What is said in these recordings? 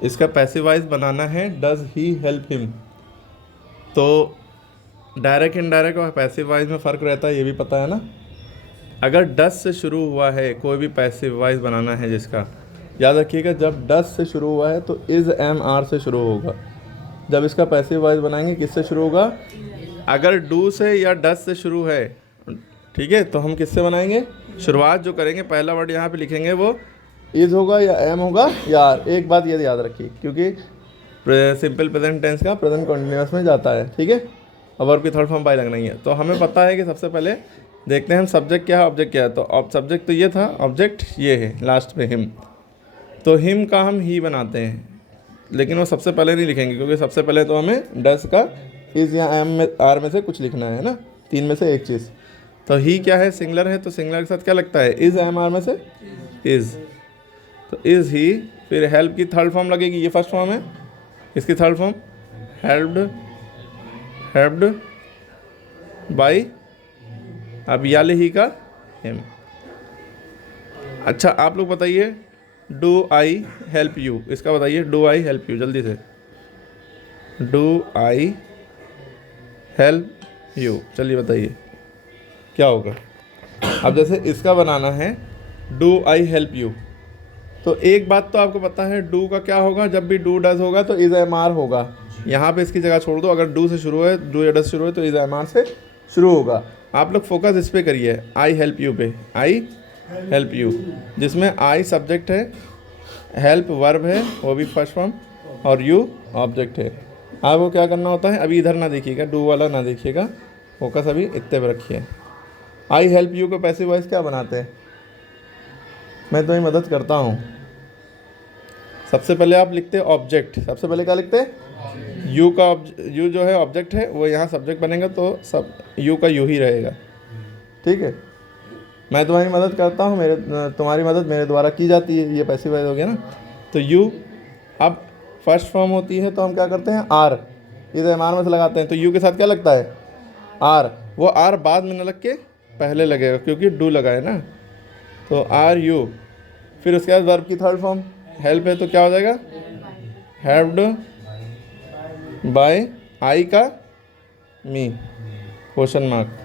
इसका passive voice बनाना है does he help him. तो डायरेक्ट इनडायरेक्ट और पैसिव वॉइस में फ़र्क रहता है, ये भी पता है ना। अगर डज से शुरू हुआ है कोई भी पैसिव वॉइस बनाना है जिसका, याद रखिएगा जब डज से शुरू हुआ है तो इज़ एम आर से शुरू होगा। जब इसका पैसिव वॉइस बनाएंगे किससे शुरू होगा? अगर डू से या डज से शुरू है, ठीक है, तो हम किससे बनाएंगे? शुरुआत जो करेंगे पहला वर्ड यहाँ पे लिखेंगे वो इज़ होगा या एम होगा या आर। एक बात ये याद रखिए, क्योंकि सिंपल प्रेजेंट टेंस का प्रेजेंट कंटिन्यूअस में जाता है, ठीक है, और वर्ब की थर्ड फॉर्म बाई लगना ही है। तो हमें पता है कि सबसे पहले देखते हैं हम सब्जेक्ट क्या है ऑब्जेक्ट क्या है। तो अब सब्जेक्ट तो ये था, ऑब्जेक्ट ये है लास्ट में हिम। तो हिम का हम ही बनाते हैं, लेकिन वो सबसे पहले नहीं लिखेंगे क्योंकि सबसे पहले तो हमें डस का इज़ या एम में आर में से कुछ लिखना है ना, तीन में से एक चीज़। तो ही क्या है? सिंगलर है, तो सिंगलर के साथ क्या लगता है? इज़ एम आर में से इज़, तो इज़ ही। फिर हेल्प की थर्ड फॉर्म लगेगी, ये फर्स्ट फॉर्म है, इसकी third form helped, helped by, अब याले ही का हिम। अच्छा आप लोग बताइए, डू आई हेल्प यू, इसका बताइए, डू आई हेल्प यू, जल्दी से, डू आई हेल्प यू, चलिए बताइए क्या होगा। अब जैसे इसका बनाना है डू आई हेल्प यू, तो एक बात तो आपको पता है डू का क्या होगा, जब भी डू डज होगा तो इज़ एम आर होगा। यहाँ पे इसकी जगह छोड़ दो, अगर डू से शुरू है, डू या डज शुरू है तो इज़ एम आर से शुरू होगा। आप लोग फोकस इस पे करिए, आई हेल्प यू पे, आई हेल्प यू, जिसमें आई सब्जेक्ट है, हेल्प वर्ब है वो भी फर्स्ट फॉर्म, और यू ऑब्जेक्ट है। आपको क्या करना होता है, अभी इधर ना देखिएगा, डू वाला ना देखिएगा, फोकस अभी इतने पे रखिए। आई हेल्प यू को पैसिव वॉइस क्या बनाते हैं? मैं तुम्हें मदद करता हूँ। सबसे पहले आप लिखते हैं ऑब्जेक्ट, सबसे पहले क्या लिखते हैं? यू का यू जो है ऑब्जेक्ट है, वो यहाँ सब्जेक्ट बनेगा, तो सब यू का यू ही रहेगा, ठीक है। मैं तुम्हारी मदद करता हूँ, तुम्हारी मदद मेरे द्वारा की जाती है, ये पैसिव वॉइस हो गया ना। तो यू अब फर्स्ट फॉर्म होती है तो हम क्या करते हैं? आर, इधर एम आर में से लगाते हैं, तो यू के साथ क्या लगता है? आर। वो आर बाद में न लग के पहले लगेगा क्योंकि डू लगा है ना, तो आर यू। फिर उसके बाद वर्ब की थर्ड फॉर्म हेल्प है, तो क्या हो जाएगा? हेल्प्ड बाय, आई का me, question mark,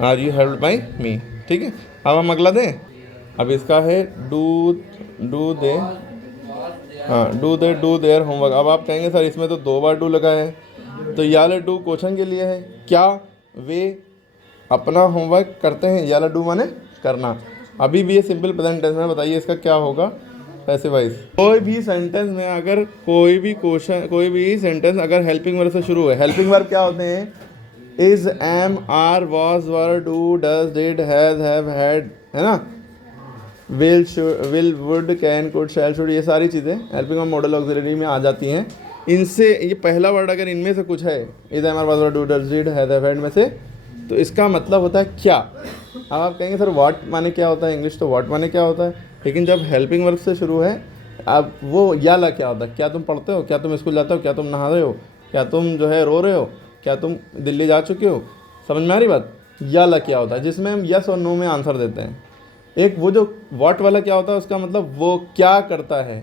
are you helped by me, ठीक है। अब हम अगला दें, अब इसका है डू दे, हाँ do they do their homework. अब आप कहेंगे सर इसमें तो 2 बार डू लगा है, तो याले डू क्वेश्चन के लिए है, क्या वे अपना होमवर्क करते हैं? याला डू माने करना। अभी भी ये सिंपल प्रेजेंट टेंस में, बताइए इसका क्या होगा पैसिव वॉइस। कोई भी सेंटेंस में अगर कोई भी सेंटेंस अगर हेल्पिंग वर्ब से शुरू है, हेल्पिंग वर्ब क्या होते हैं? Is, am, are, was, were, do, does, did, has, have, had, है ना, will, would, can, could, shall, should, ये सारी चीज़ें हेल्पिंग और मॉडल ऑक्सिलरी में आ जाती हैं। इनसे ये पहला वर्ड अगर इनमें से कुछ है, is, am, are, was, were, do, does, did, has, have, had में से, तो इसका मतलब होता है क्या। अब आप कहेंगे सर व्हाट माने क्या होता है? इंग्लिश तो व्हाट माने क्या होता है, लेकिन जब हेल्पिंग वर्ब से शुरू है, अब वो याला क्या होता है? क्या तुम पढ़ते हो? क्या तुम स्कूल जाते हो? क्या तुम नहा रहे हो? क्या तुम जो है रो रहे हो? क्या तुम दिल्ली जा चुके हो? समझ में आ रही बात? याला क्या होता है, जिसमें हम यस और नो में आंसर देते हैं। एक वो जो व्हाट वाला क्या होता है, उसका मतलब वो क्या करता है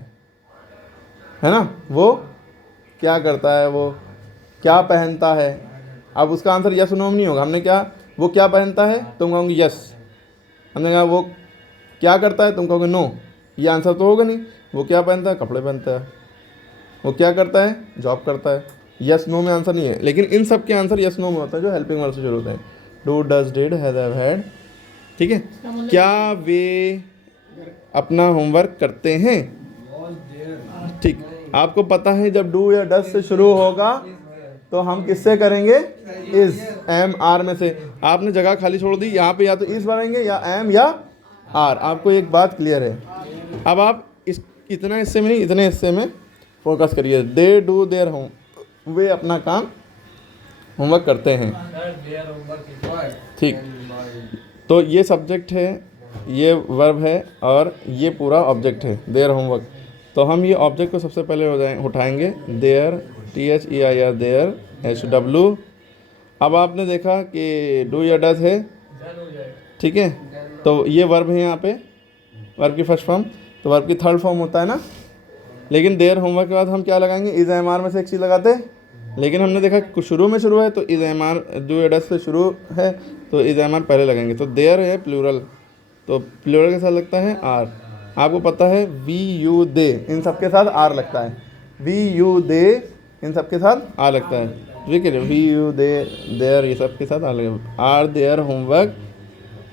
ना, वो क्या करता है, वो क्या पहनता है। अब उसका आंसर यस नो में नहीं होगा। हमने क्या, वो क्या पहनता है, तुम कहोगे यस। हमने कहा वो क्या करता है, तुम कहोगे नो। ये आंसर तो होगा नहीं। वो क्या पहनता है, कपड़े पहनता है। वो क्या करता है, जॉब करता है। यस नो में आंसर नहीं है, लेकिन इन सब के आंसर यस नो में होता है जो हेल्पिंग वर्ब से शुरू होते हैं। Do, does, did, has, have, had, ठीक है। क्या वे अपना होमवर्क करते हैं? ठीक, आपको पता है जब डू या डज से शुरू होगा तो हम किससे करेंगे? इज, एम, आर में से। आपने जगह खाली छोड़ दी, यहाँ पे या तो इज बनाएंगे या एम या आर। आपको एक बात क्लियर है। अब आप इस इतना हिस्से में नहीं, इतने हिस्से में फोकस करिए। दे डू देयर होम, वे अपना काम होमवर्क करते हैं, ठीक। तो ये सब्जेक्ट है, ये वर्ब है, और ये पूरा ऑब्जेक्ट है, देयर होमवर्क। तो हम ये ऑब्जेक्ट को सबसे पहले उठाएंगे, देयर, THEIR, देयर, HW। अब आपने देखा कि डू या डज है, ठीक है, तो ये वर्ब है यहाँ पे, वर्ब की फर्स्ट फॉर्म। तो वर्ब की थर्ड फॉर्म होता है ना लेकिन देयर होमवर्क के बाद हम क्या लगाएंगे, इज एम आर में से एक चीज़ लगाते हैं। लेकिन हमने देखा कुछ शुरू है तो is am are do does से शुरू है तो इज एम आर पहले लगाएंगे। तो देयर है प्लूरल, तो प्लूरल के साथ लगता है आर। आपको पता है वी यू दे इन सब के साथ आर लगता है, वी यू दे इन सब के साथ आर लगता है, ठीक है। वी यू दे देयर ये सब के साथ आर लगेगा, आर देयर होमवर्क।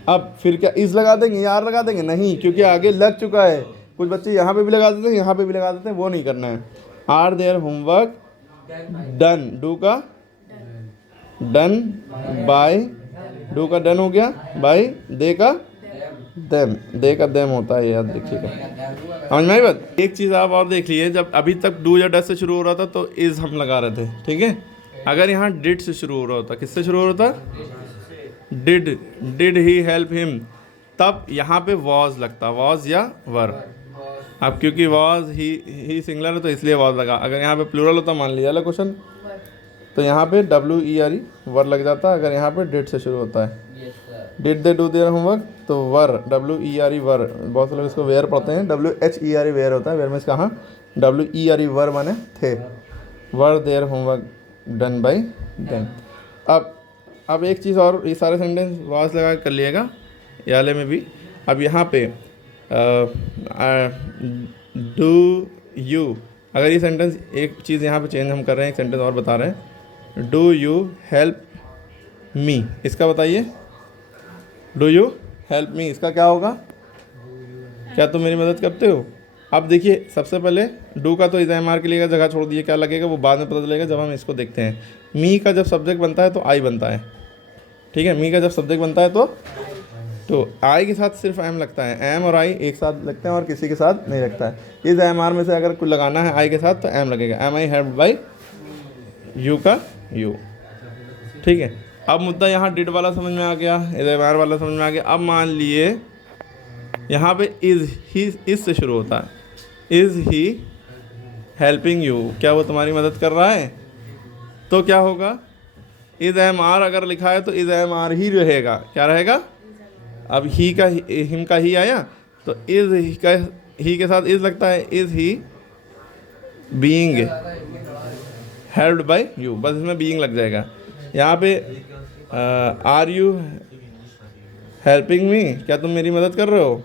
अब फिर क्या इज लगा देंगे या आर लगा देंगे, नहीं, क्योंकि आगे लग चुका है। कुछ बच्चे यहाँ पे भी लगा देते हैं, यहाँ पे भी लगा देते हैं, वो नहीं करना है। Are their homework done, do का डन बाय, डू का डन हो गया, बाय दे का देम, दे का देम होता है, याद रखिएगा। समझ में आई बात। एक चीज़ आप और देख लीजिए, जब अभी तक डू या डस से शुरू हो रहा था तो इज़ हम लगा रहे थे, ठीक है। अगर यहाँ डिड से शुरू हो रहा होता, किससे शुरू हो रहा था, डिड ही हेल्प हिम, तब यहाँ पे वॉज लगता, वॉज या वर। अब क्योंकि वॉज ही सिंगलर है तो इसलिए वॉज लगा। अगर यहाँ पे प्लूरल होता, मान लिया वाला क्वेश्चन, तो यहाँ पे WERE वर लग जाता। अगर यहाँ पे डिड से शुरू होता है, did they do their homework, तो वर WERE वर, बहुत से लोग इसको वेयर पढ़ते हैं, WHERE वेयर होता है, वेयर में कहाँ WERE वर माने थे, were there homework done by them. अब एक चीज़ और, ये सारे सेंटेंस वॉज लगा कर लिएगा याले में भी। अब यहाँ पे डू यू, अगर ये सेंटेंस, एक चीज़ यहाँ पे चेंज हम कर रहे हैं, एक सेंटेंस और बता रहे हैं, डू यू हेल्प मी, इसका बताइए, डू यू हेल्प मी, इसका क्या होगा, क्या तुम मेरी मदद करते हो। अब देखिए सबसे पहले डू का तो इज एम आर के लिए जगह छोड़ दिए, क्या लगेगा वो बाद में पता चलेगा जब हम इसको देखते हैं। मी का जब सब्जेक्ट बनता है तो आई बनता है, ठीक है। मी का जब सब्जेक्ट बनता है तो आई के साथ सिर्फ एम लगता है, एम और आई एक साथ लगते हैं और किसी के साथ नहीं लगता है। इस एम आर में से अगर कुछ लगाना है आई के साथ तो एम लगेगा, am I help by you का यू, ठीक है। अब मुद्दा यहाँ डिड वाला समझ में आ गया, इज एम आर वाला समझ में आ गया। अब मान लिए यहाँ पे इज ही, इज से शुरू होता है, इज ही हेल्पिंग यू, क्या वो तुम्हारी मदद कर रहा है, तो क्या होगा, इज एम आर अगर लिखा है तो इज एम आर ही रहेगा, क्या रहेगा। अब ही का हिम का ही आया तो इज ही का ही के साथ इज लगता है, is he being helped bye you, बस इसमें बीइंग लग जाएगा। यहाँ पे आर यू हेल्पिंग मी, क्या तुम मेरी मदद कर रहे हो,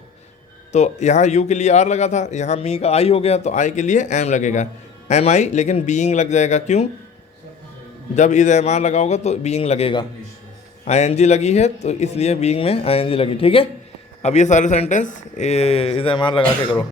तो यहाँ यू के लिए आर लगा था, यहाँ मी का आई हो गया तो आई के लिए एम लगेगा, एम आई, लेकिन बीइंग लग जाएगा, क्यों, जब इज एम आर लगा होगा तो बीइंग लगेगा, ING लगी है तो इसलिए बीइंग में ING लगी, ठीक है। अब ये सारे सेंटेंस इज एम आर लगा के करो।